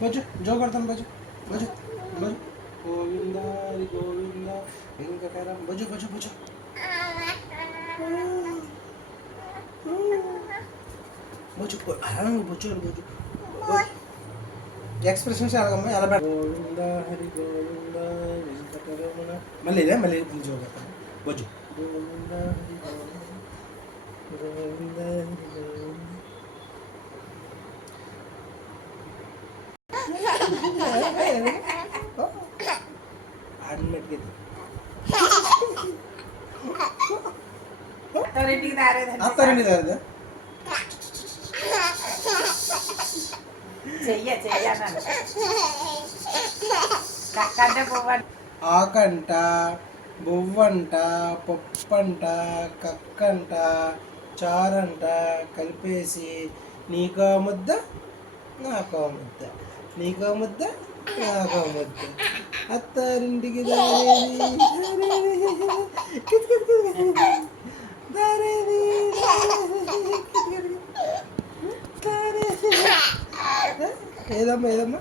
బజు జో కొడతాను బజు బజు బజు గోవింద హరి గోవింద వెంకటరం బజు బజు బజు బజు బజు బజు ఎక్స్ప్రెషన్స్ ఎలాగమ్మా ఎలా పెడ గోవింద హరి గోవింద వెంకటరమణ మళ్ళీ ఇదే మళ్ళీ జో కొడతాను బజు గోవింద హరి గోవింద అత్తారండి దాదా ఆకంట బొవ్వంట పప్పంట కక్కంట చారంట కలిపేసి నీకో ముద్ద నాకో ముద్ద నీకో ముద్ద నాకో ముద్ద అత్తారింటికి ఏదమ్మా ఏదమ్మా